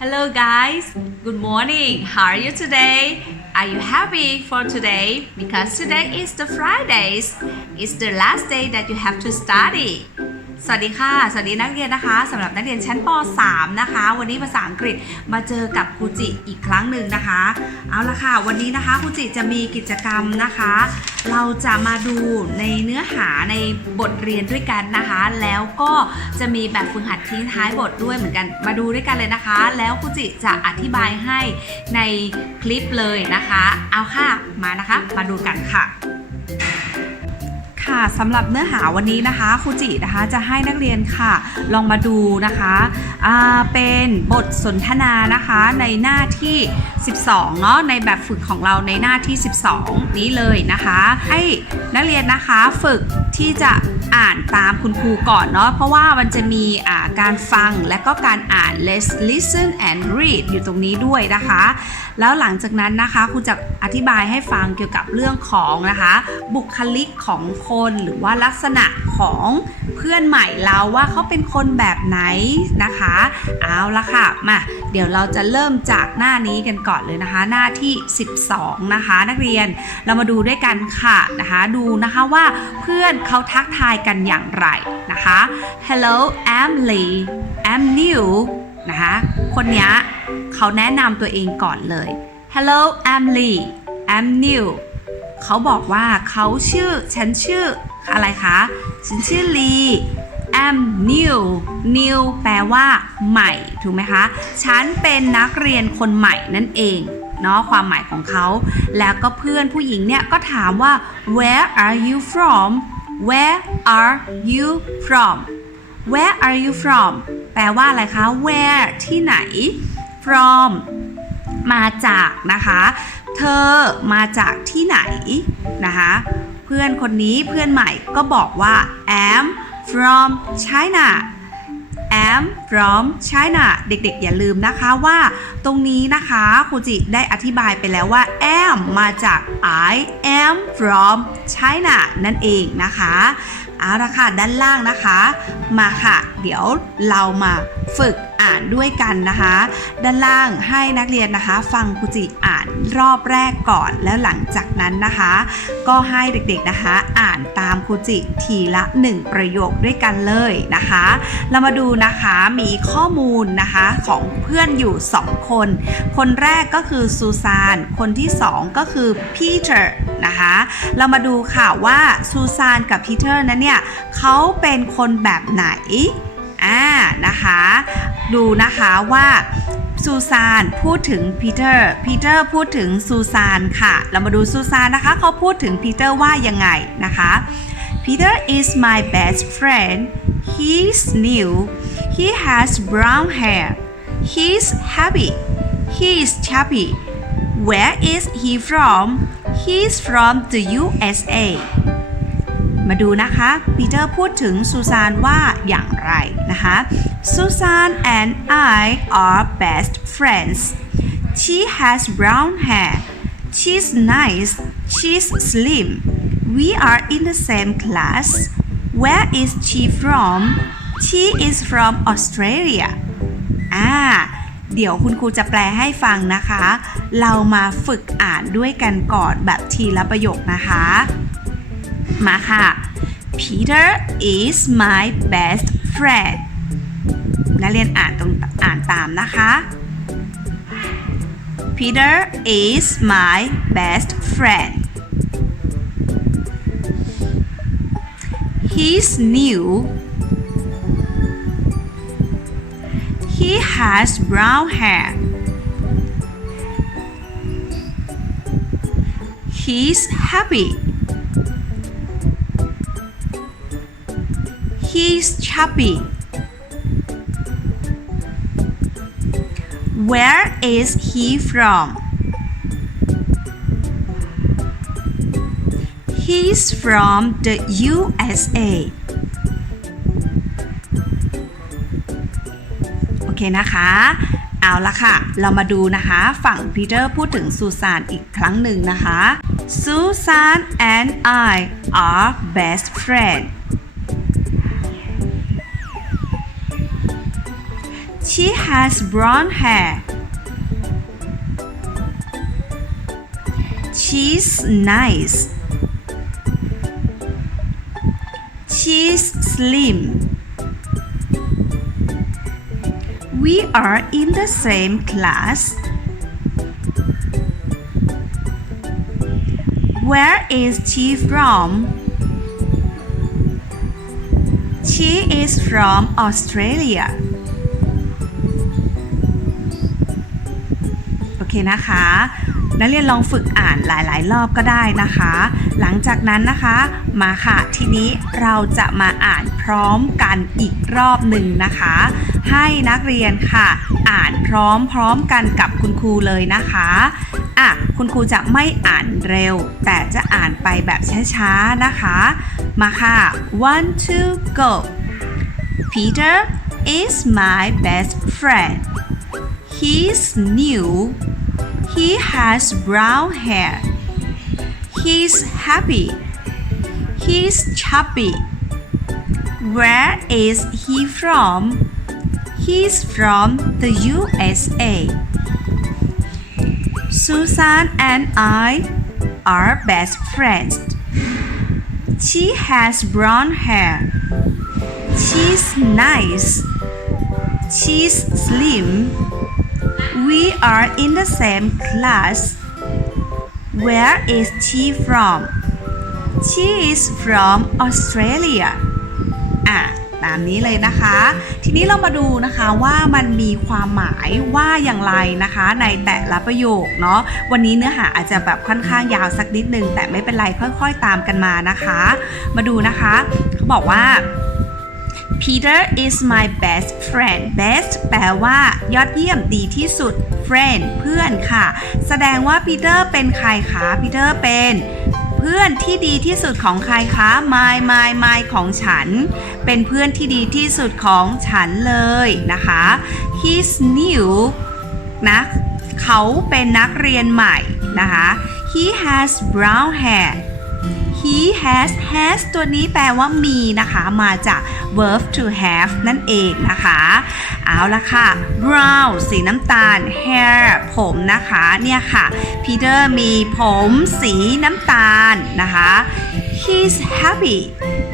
Hello guys, good morning. How are you today? Are you happy for today? Because today is the Fridays. It's the last day that you have to study. สวัสดีค่ะ สวัสดีนักเรียนนะคะสำหรับนักเรียนชั้นป .3 นะคะ วันนี้ภาษาอังกฤษมาเจอกับครูจิอีกครั้งหนึ่งนะคะ เอาละค่ะ วันนี้นะคะครูจิจะมีกิจกรรมนะคะ เราจะมาดูในเนื้อหาในบทเรียนด้วยกันนะคะ แล้วก็จะมีแบบฝึกหัดทิ้งท้ายบทด้วยเหมือนกัน มาดูด้วยกันเลยนะคะ แล้วครูจิจะอธิบายให้ในคลิปเลยนะคะ เอาค่ะมานะคะ มาดูกันค่ะ ค่ะสำหรับเนื้อหาวันนี้นะคะครูจินะคะจะให้นักเรียนค่ะ ลองมาดูนะคะเป็นบทสนทนานะคะในหน้าที่ 12เนาะในแบบฝึกของเราในหน้าที่ 12 นี้เลยนะคะ ให้นักเรียนนะคะฝึกที่จะอ่านตามคุณครูก่อนเนาะเพราะว่ามันจะมีการฟังและก็การอ่าน let's listen and read อยู่ตรงนี้ด้วยนะคะ แล้วหลังจากนั้นนะคะครูจะอธิบายให้ฟังเกี่ยวกับเรื่องของนะคะ บุคลิกของคนหรือว่าลักษณะของเพื่อนใหม่เราว่าเขาเป็นคนแบบไหนนะคะ เอาละค่ะมาเดี๋ยวเราจะเริ่มจากหน้านี้กันก่อนเลยนะคะ หน้าที่ 12 นะคะ นักเรียนเรามาดูด้วยกันค่ะนะคะ ดูนะคะว่าเพื่อนเขาทักทายกันอย่างไรนะคะ Hello I'm Lee I'm new นะคะคนนี้ เขาแนะนำตัวเองก่อนเลย Hello I'm Lee I'm new เขาบอกว่าเขาชื่อ ฉันชื่ออะไรคะ ฉันชื่อลี I'm new new แปลว่า ใหม่ ถูกไหมคะ ฉันเป็นนักเรียนคนใหม่นั่นเองเนาะความหมายของเขา แล้วก็เพื่อนผู้หญิงเนี่ยก็ถามว่า where are you from where are you from where are you from แปลว่าอะไรคะ where ที่ไหน from มาจากนะคะ เธอมาจากที่ไหนนะคะ เพื่อนคนนี้เพื่อนใหม่ก็บอกว่า am from China am from China เด็กๆ อย่าลืมนะคะว่าตรงนี้นะคะครูจิได้อธิบายไปแล้วว่า am มาจาก I am from China นั่นเองนะคะ เอาละค่ะด้านล่างนะคะ มาค่ะ เดี๋ยวเรามาฝึกอ่านด้วยกันนะคะ ด้านล่างให้นักเรียนนะคะ ฟังครูจิอ่านรอบแรกก่อนแล้วหลังจากนั้นนะคะ ก็ให้เด็กๆนะคะ อ่านตามครูจิทีละ 1 ประโยคด้วยกันเลยนะคะ เรามาดูนะคะมีข้อมูลนะคะของเพื่อนอยู่ 2 คน คนแรกก็คือซูซานคนที่ 2 ก็คือพีเตอร์นะคะ เรามาดูค่ะว่าซูซานกับพีเตอร์นั้นเนี่ยเขาเป็นคนแบบไหนอ่านะคะดูนะคะว่าซูซานพูดถึงพีเตอร์พีเตอร์พูดถึงซูซานค่ะ เรามาดูซูซานนะคะเขาพูดถึงพีเตอร์ว่ายังไงนะคะ Peter is my best friend he's new he has brown hair he's happy he's chubby where is he from he's from the USA มาดูนะคะปีเตอร์พูดถึงซูซานว่าอย่างไรนะคะ Susan and I are best friends she has brown hair she's nice she's slim we are in the same class where is she from she is from Australia อ่าเดี๋ยวคุณครูจะแปลให้ฟังนะคะ เรามาฝึกอ่านด้วยกันก่อนแบบทีละประโยคนะคะ มาค่ะ Peter is my best friend นักเรียนอ่านตรงอ่านตามนะคะ Peter is my best friend He's new He has brown hair He's happy He's chubby. Where is he from? He's from the USA. โอเคนะคะ เอาละค่ะ เรามาดูนะคะ ฝั่งพีเตอร์พูดถึงซูซานอีกครั้งหนึ่งนะคะ Susan and I are best friends she has brown hair she's nice she's slim we are in the same class Where is she from? She is from Australia. เคนะคะ นักเรียนลองฝึกอ่านหลาย ๆ รอบก็ได้นะคะ หลังจากนั้นนะคะ มาค่ะ ทีนี้เราจะมาอ่านพร้อมกันอีกรอบหนึ่งนะคะ ให้นักเรียนค่ะ อ่านพร้อมๆกันกับคุณครูเลยนะคะอะคุณครูจะไม่อ่านเร็ว แต่จะอ่านไปแบบช้า ๆ นะคะ มาค่ะ one two go Peter is my best friend he's new he has brown hair he's happy he's chubby where is he from he's from the USA Susan and I are best friends. She has brown hair. She's nice. She's slim. We are in the same class. Where is she from? She is from Australia. อะตามนี้เลยนะคะ ทีนี้เรามาดูนะคะว่ามันมีความหมายว่าอย่างไรนะคะในแต่ละประโยคเนาะวันนี้เนื้อหาอาจจะแบบค่อนข้างยาวสักนิดนึงแต่ไม่เป็นไรค่อย ๆ ตามกันมานะคะ มาดูนะคะ เขาบอกว่า Peter is my best friend best แปลว่ายอดเยี่ยมดีที่สุด friend เพื่อนค่ะ แสดงว่า Peter เป็นใครคะ Peter เป็นเพื่อนที่ดีที่สุดของใครคะ my my my ของฉัน เป็นเพื่อนที่ดีที่สุดของฉันเลยนะคะ he's new นะเขาเป็นนักเรียนใหม่นะคะ he has brown hair he has has ตัวนี้แปลว่ามีนะคะ มาจาก verb to have นั่นเองนะคะ เอาละค่ะ brown สีน้ำตาล hair ผมนะคะ เนี่ยค่ะ Peter มีผมสีน้ำตาลนะคะ he's happy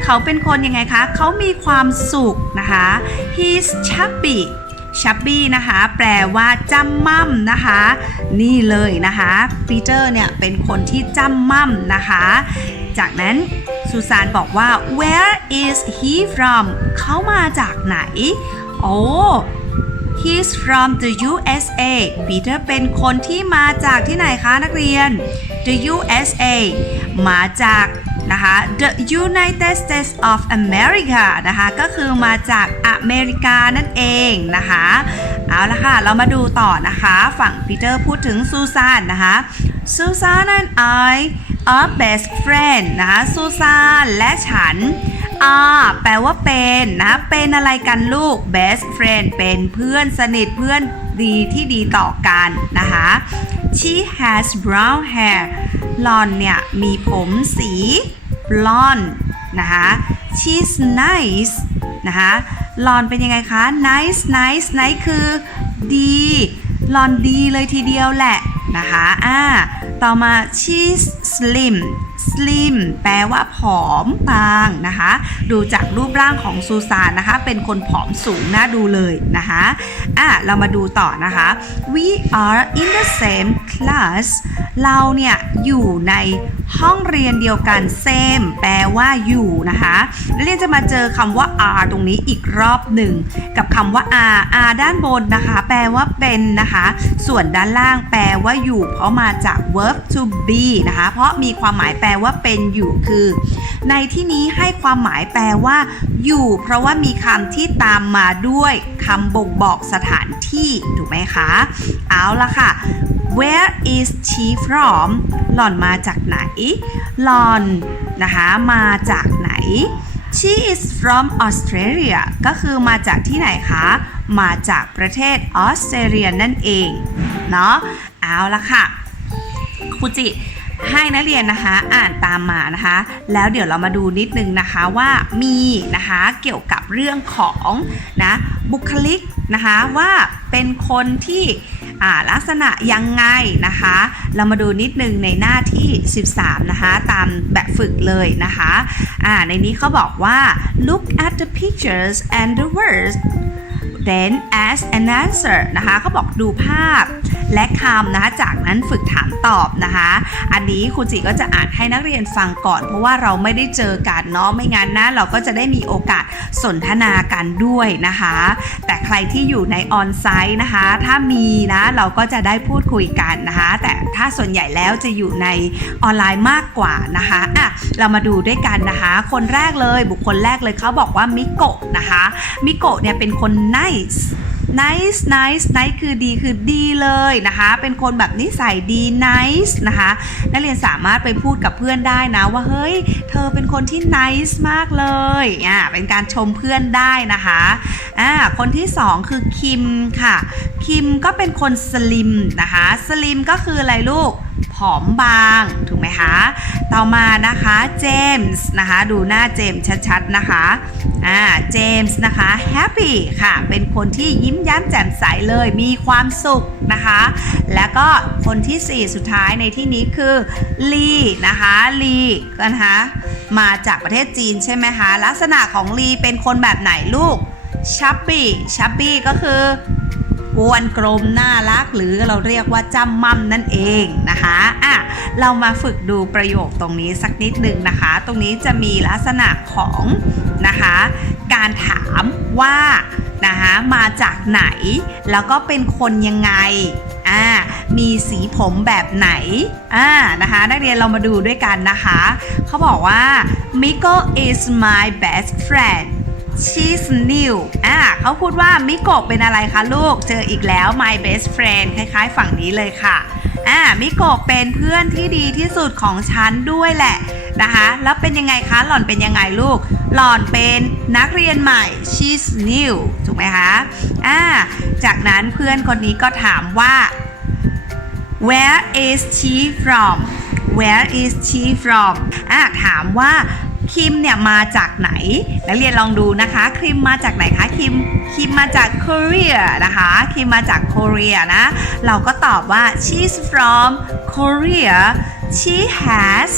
เขาเป็นคนยังไงคะ เขามีความสุขนะคะ he's chubby ชับบี้นะคะ แปลว่าจำม่ำนะคะ นี่เลยนะคะปีเตอร์เนี่ยเป็นคนที่จำม่ำนะคะ จากนั้นซูซานบอกว่า where is he from เขามาจากไหน โอ้ he's from the USA ปีเตอร์เป็นคนที่มาจากที่ไหนคะนักเรียน the USA มาจาก นะคะ the United States of America นะคะก็คือมาจากอเมริกานั่นเองนะคะเอาละค่ะ เรามาดูต่อนะคะ ฝั่งปีเตอร์พูดถึงซูซานนะคะ Susan and I are best friend นะคะซูซานและฉัน are แปลว่าเป็นนะ เป็นอะไรกันลูก best friend เป็นเพื่อนสนิทเพื่อนดีที่ดีต่อกันนะคะ she has brown hair หลอนเนี่ย มีผมสี blonde นะคะ she's nice นะคะหลอนเป็นยังไงคะ nice nice nice คือดีหลอนดีเลยทีเดียวแหละนะคะ อ่า ต่อมา she's slim slim แปลว่าผอมบางนะคะ ดูจากรูปร่างของซูซานนะคะ เป็นคนผอมสูงน่าดูเลยนะคะอะเรามาดูต่อนะคะ we are in the same class เราเนี่ยอยู่ในห้องเรียนเดียวกัน same แปลว่าอยู่นะคะเรียนจะมาเจอคำว่า are ตรงนี้อีกรอบหนึ่ง กับคำว่า are are ด้านบนนะคะ แปลว่าเป็นนะคะ ส่วนด้านล่างแปลว่าอยู่ เพราะมาจาก verb to be นะคะ เพราะมีความหมายแปลว่าเป็นอยู่คือ ในที่นี้ให้ความหมายแปลว่า อยู่ เพราะว่ามีคำที่ตามมาด้วยคำบ่งบอกสถานที่ถูกไหมคะ เอาละค่ะ where is she from หล่อนมาจากไหน หล่อนนะคะมาจากไหน she is from Australia ก็คือมาจากที่ไหนคะ มาจากประเทศออสเตรเลียนั่นเอง เนาะ เอาละค่ะครูจิ ให้นักเรียนนะคะอ่านตามมานะคะ แล้วเดี๋ยวเรามาดูนิดนึงนะคะว่ามีนะคะเกี่ยวกับเรื่องของนะบุคลิกนะคะว่าเป็นคนที่ลักษณะยังไงนะคะ เรามาดูนิดนึงในหน้าที่ 13 นะคะ ตามแบบฝึกเลยนะคะในนี้เขาบอกว่า look at the pictures and the words then ask an answer นะคะเขาบอกดูภาพ และคำนะคะ จากนั้นฝึกถามตอบนะคะ อันนี้ครูจิก็จะอ่านให้นักเรียนฟังก่อน เพราะว่าเราไม่ได้เจอกันเนาะไม่งั้นนะเราก็จะได้มีโอกาสสนทนากันด้วยนะคะ แต่ใครที่อยู่ในออนไซต์นะคะ ถ้ามีนะเราก็จะได้พูดคุยกันนะคะ แต่ถ้าส่วนใหญ่แล้วจะอยู่ในออนไลน์มากกว่านะคะอะเรามาดูด้วยกันนะคะ คนแรกเลยบุคคลแรกเลยเขาบอกว่ามิโกะนะคะมิโกะเนี่ยเป็นคน nice nice nice nice คือดีคือดีเลยนะคะ เป็นคนแบบนิสัยดี nice นะคะ นักเรียนสามารถไปพูดกับเพื่อนได้นะว่าเฮ้ย เธอเป็นคนที่ nice มากเลยอ่าเป็นการชมเพื่อนได้นะคะอ่าคนที่สองคือคิมค่ะ คิมก็เป็นคนสลิมนะคะ สลิมก็คืออะไรลูกผอมบาง ถูกไหมคะ ต่อมานะคะ เจมส์นะคะ ดูหน้าเจมส์ชัดๆนะคะ อ่าเจมส์นะคะแฮปปี้ค่ะ เป็นคนที่ยิ้มแย้มแจ่มใสเลยมีความสุขนะคะ แล้วก็คนที่ 4 สุดท้ายในที่นี้คือลีนะคะลีก็นะคะมาจากประเทศจีนใช่ไหมคะ ลักษณะของลีเป็นคนแบบไหนลูกชับบี้ชับบี้ก็คือ อ้วนกลมน่ารัก หรือเราเรียกว่าจำมั่มนั่นเองนะคะอะเรามาฝึกดูประโยคตรงนี้สักนิดหนึ่งนะคะ ตรงนี้จะมีลักษณะของนะคะ การถามว่านะคะมาจากไหน แล้วก็เป็นคนยังไงอ่ามีสีผมแบบไหนอ่านะคะนักเรียนเรามาดูด้วยกันนะคะ เขาบอกว่า Miko is my best friend she's new อ่าเขาพูดว่ามิโกะเป็นอะไรคะลูก เจออีกแล้ว my best friend คล้าย ๆ ฝั่งนี้เลยค่ะอ่ามิโกะเป็นเพื่อนที่ดีที่สุดของฉันด้วยแหละนะคะแล้วเป็นยังไงคะหล่อนเป็นยังไงลูก หล่อนเป็นนักเรียนใหม่ she's new ถูกไหมคะอ่าจากนั้นเพื่อนคนนี้ก็ถามว่า where is she from where is she from อะถามว่า คิมเนี่ยมาจากไหน นักเรียนลองดูนะคะคิมมาจากไหนคะคิมคิมมาจากเกาหลีนะคะคิมมาจากเกาหลีนะ เราก็ตอบว่า she's from Korea she has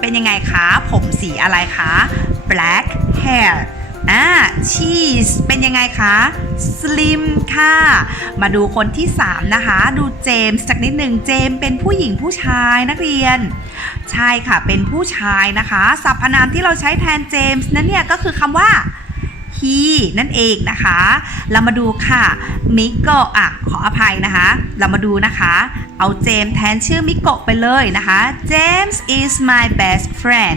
เป็นยังไงคะ ผมสีอะไรคะ black hair อ่า cheese เป็นยังไงคะ slim ค่ะ มาดูคนที่ 3 นะคะ ดูเจมส์สักนิดหนึ่งเจมส์เป็นผู้หญิงผู้ชายนักเรียน ใช่ค่ะ เป็นผู้ชายนะคะ สรรพนามที่เราใช้แทนเจมส์นั้นเนี่ยก็คือคำว่า he นั่นเองนะคะ เรามาดูค่ะมิโกะอะขออภัยนะคะ เรามาดูนะคะ เอาเจมส์แทนชื่อมิโกะไปเลยนะคะ James is my best friend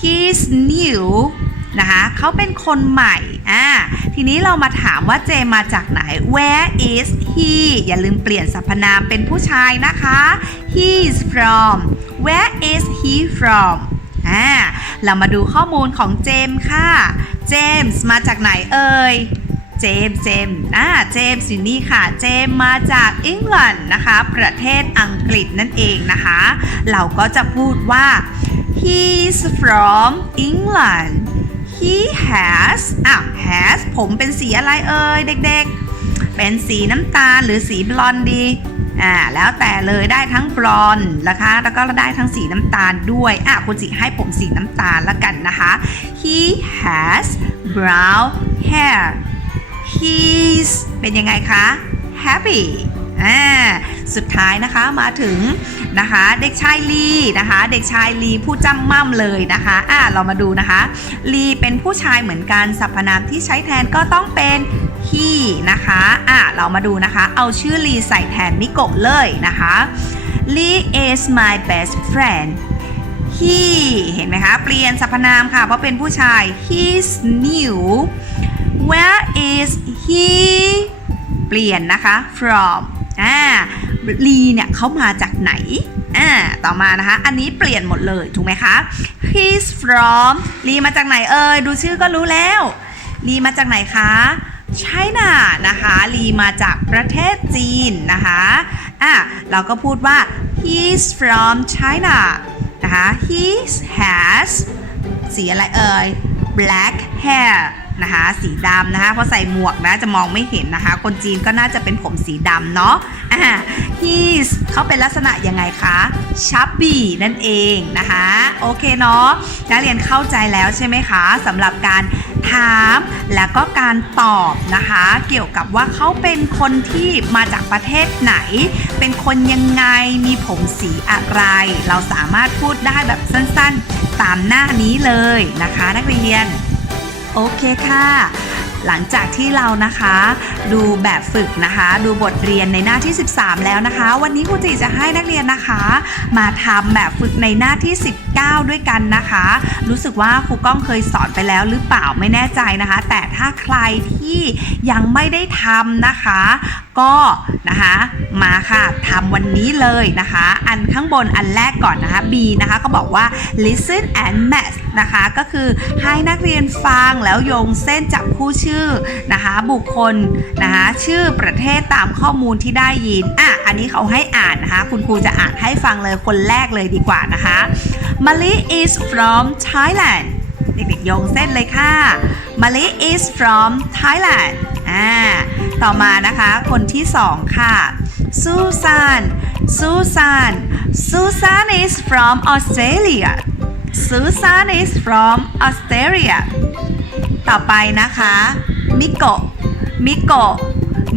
he's new นะคะเขาเป็นคนใหม่อ่าทีนี้เรามาถามว่าเจมมาจากไหน where is he อย่าลืมเปลี่ยนสรรพนามเป็นผู้ชายนะคะ he's from where is he from อ่าเรามาดูข้อมูลของเจมค่ะ เจมส์มาจากไหนเอ่ยเจมส์เจมส์อ่า เจมส์อยู่นี่ค่ะ เจมส์มาจากอังกฤษนะคะ ประเทศอังกฤษนั่นเองนะคะ เราก็จะพูดว่า he's from England he has อะ has ผมเป็นสีอะไรเอ่ยเด็กๆ เป็นสีน้ำตาลหรือสีบลอนด์ดีอ่า แล้วแต่เลยได้ทั้งบลอนด์นะคะ แล้วก็ได้ทั้งสีน้ำตาลด้วย อะคุณจิให้ผมสีน้ำตาลละกันนะคะ he has brown hair he's เป็นยังไงคะ happy อ่าสุดท้ายนะคะมาถึงนะคะเด็กชายลีนะคะ เด็กชายลีผู้จำม่ำเลยนะคะอ่าเรามาดูนะคะลีเป็นผู้ชายเหมือนกันสรรพนามที่ใช้แทนก็ต้องเป็น he นะคะอ่าเรามาดูนะคะ เอาชื่อลีใส่แทนมิโกะเลยนะคะ Lee is my best friend he เห็นไหมคะ เปลี่ยนสรรพนามค่ะ เพราะเป็นผู้ชาย he's new where is he เปลี่ยนนะคะ from อ่าลีเนี่ยเขามาจากไหนอ่าต่อมานะคะ อันนี้เปลี่ยนหมดเลยถูกไหมคะ he's from ลีมาจากไหนเอ่ยดูชื่อก็รู้แล้ว ลีมาจากไหนคะ China นะคะลีมาจากประเทศจีนนะคะอะเราก็พูดว่า he's from China นะคะ he has สีอะไรเอ่ย black hair นะคะสีดำนะคะเพราะใส่หมวกนะจะมองไม่เห็นนะคะ คนจีนก็น่าจะเป็นผมสีดำเนาะอ่า his เขาเป็นลักษณะยังไงคะ chubby นั่นเองนะคะโอเคเนาะนักเรียนเข้าใจแล้วใช่ไหมคะสำหรับการถามแล้วก็การตอบนะคะ เกี่ยวกับว่าเขาเป็นคนที่มาจากประเทศไหน เป็นคนยังไงมีผมสีอะไร เราสามารถพูดได้แบบสั้นๆ ตามหน้านี้เลยนะคะ นักเรียน โอเคค่ะ หลังจากที่เรานะคะดูแบบฝึกนะคะ ดูบทเรียนในหน้าที่ 13 แล้วนะคะ วันนี้ครูจิจะให้นักเรียนนะคะ มาทำแบบฝึกในหน้าที่ 19ด้วยกันนะคะ รู้สึกว่าครูก้องเคยสอนไปแล้วหรือเปล่าไม่แน่ใจนะคะ แต่ถ้าใครที่ยังไม่ได้ทำนะคะ ก็นะคะมาค่ะทำวันนี้เลยนะคะ อันข้างบนอันแรกก่อนนะคะ B นะคะก็บอกว่า listen and match นะคะก็คือให้นักเรียนฟังแล้วโยงเส้นจับคู่ชื่อนะคะบุคคลนะคะชื่อประเทศตามข้อมูลที่ได้ยินอะอันนี้เขาให้อ่านนะคะ คุณครูจะอ่านให้ฟังเลยคนแรกเลยดีกว่านะคะ Mali is from Thailand เด็กๆโยงเส้นเลยค่ะ Mali is from Thailand อ่า ต่อมานะคะ คนที่สองค่ะซูซานซูซานซูซาน is from Australia ซูซาน is from Australia ต่อไปนะคะมิโกะมิโกะ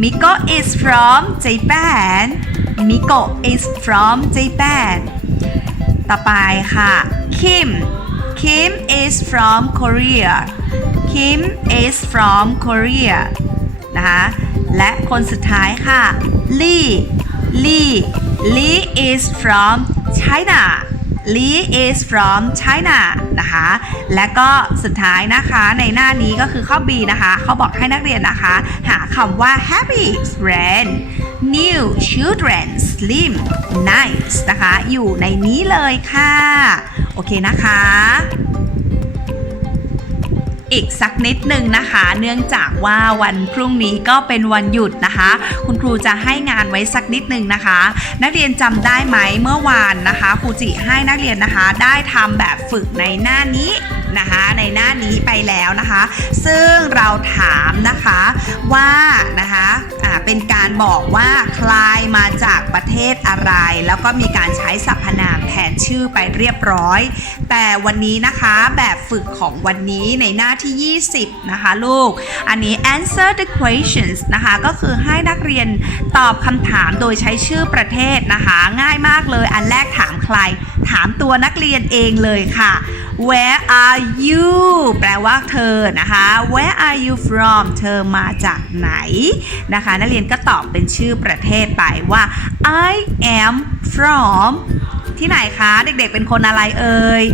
มิโกะ is from Japan มิโกะ is from Japan ต่อไปค่ะ Kim Kim is from Korea Kim is from Korea นะคะและคนสุดท้ายค่ะ Lee Lee Lee is from China Lee is from China นะคะ และก็สุดท้ายนะคะในหน้านี้ก็คือข้อ B นะคะ เขาบอกให้นักเรียนนะคะ หาคำว่า happy friend new children slim nice นะคะ อยู่ในนี้เลยค่ะ โอเคนะคะ อีกสักนิดหนึ่งนะคะ เนื่องจากว่าวันพรุ่งนี้ก็เป็นวันหยุดนะคะ คุณครูจะให้งานไว้สักนิดหนึ่งนะคะ นักเรียนจำได้ไหมเมื่อวานนะคะครูจิให้นักเรียนนะคะ ได้ทำแบบฝึกในหน้านี้ นะคะในหน้านี้ไปแล้วนะคะ ซึ่งเราถามนะคะว่านะคะอ่าเป็นการบอกว่าใครมาจากประเทศอะไร แล้วก็มีการใช้สรรพนามแทนชื่อไปเรียบร้อย แต่วันนี้นะคะแบบฝึกของวันนี้ในหน้าที่ 20 นะคะลูก อันนี้ answer the questions นะคะก็คือให้นักเรียนตอบคำถามโดยใช้ชื่อประเทศนะคะ ง่ายมากเลยอันแรกถามใคร ถามตัวนักเรียนเองเลยค่ะ where are you แปลว่าเธอนะคะ where are you from เธอมาจากไหนนะคะ นักเรียนก็ตอบเป็นชื่อประเทศไปว่า I am from ที่ไหนคะ เด็กๆเป็นคนอะไรเอ่ย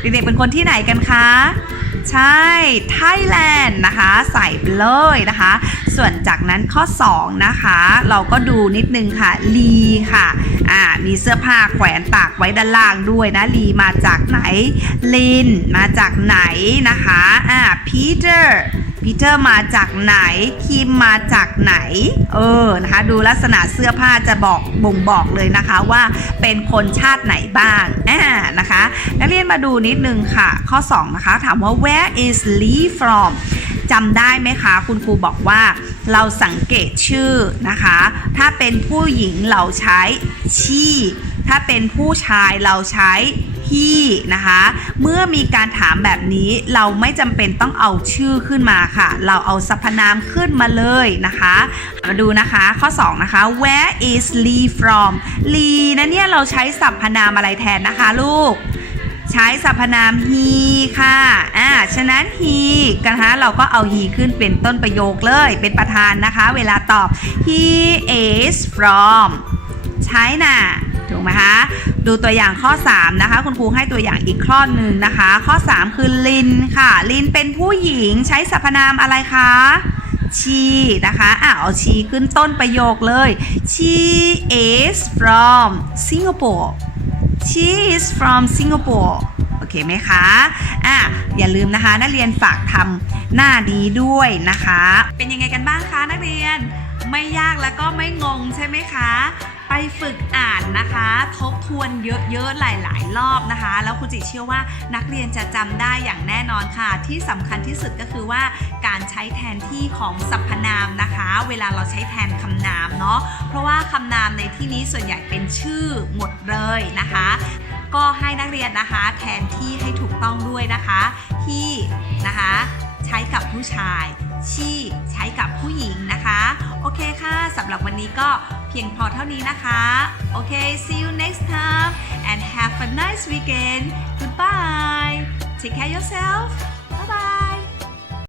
เด็กๆเป็นคนที่ไหนกันคะ ใช่ไทยแลนด์นะคะ ใส่ไปเลยนะคะ ส่วนจากนั้นข้อ 2 นะคะ เราก็ดูนิดนึงค่ะ ลีค่ะ อ่า มีเสื้อผ้าแขวนตากไว้ด้านล่างด้วยนะ ลีมาจากไหน ลิน มาจากไหนนะคะ อ่าพี พีเตอร์มาจากไหนคิมมาจากไหน เออนะคะ ดูลักษณะเสื้อผ้าจะบอกบ่งบอกเลยนะคะว่าเป็นคนชาติไหนบ้างอ่านะคะ นักเรียนมาดูนิดนึงค่ะ ข้อ 2 นะคะ ถามว่า where is Lee from จำได้ไหมคะ คุณครูบอกว่าเราสังเกตชื่อนะคะ ถ้าเป็นผู้หญิงเราใช้ she ถ้าเป็นผู้ชายเราใช้ he นะคะ เมื่อมีการถามแบบนี้เราไม่จำเป็นต้องเอาชื่อขึ้นมาค่ะ เราเอาสรรพนามขึ้นมาเลยนะคะ มาดูนะคะข้อ 2 นะคะ where is Lee from Lee นะเนี่ยเราใช้สรรพนามอะไรแทนนะคะลูกใช้สรรพนาม he ค่ะ อ่า ฉะนั้น he กันนะคะเราก็เอา he ขึ้นเป็นต้นประโยคเลย เป็นประธานนะคะ เวลาตอบ he is from China ถูกไหมคะดูตัวอย่างข้อ 3 นะคะ คุณครูให้ตัวอย่างอีกข้อหนึ่งนะคะ ข้อ 3 คือลินค่ะ ลินเป็นผู้หญิงใช้สรรพนามอะไรคะ she นะคะอะเอา she ขึ้นต้นประโยคเลย she is from Singapore she is from Singapore โอเคไหมคะอะอย่าลืมนะคะ นักเรียนฝากทำหน้านี้ด้วยนะคะ เป็นยังไงกันบ้างคะนักเรียน ไม่ยากแล้วก็ไม่งงใช่ไหมคะ ไปฝึกอ่านนะคะ ทบทวนเยอะๆหลาย ๆ รอบนะคะ แล้วคุณจิเชื่อว่านักเรียนจะจำได้อย่างแน่นอนค่ะ ที่สำคัญที่สุดก็คือว่าการใช้แทนที่ของสรรพนามนะคะ เวลาเราใช้แทนคำนามเนาะเพราะว่าคำนามในที่นี้ส่วนใหญ่เป็นชื่อหมดเลยนะคะ ก็ให้นักเรียนนะคะ แทนที่ให้ถูกต้องด้วยนะคะที่นะคะใช้กับผู้ชาย ชี่ใช้กับผู้หญิงนะคะ โอเคค่ะสำหรับวันนี้ก็ พียงพอเท่านี้นะคะโอเค see you next time and have a nice weekend goodbye take care yourself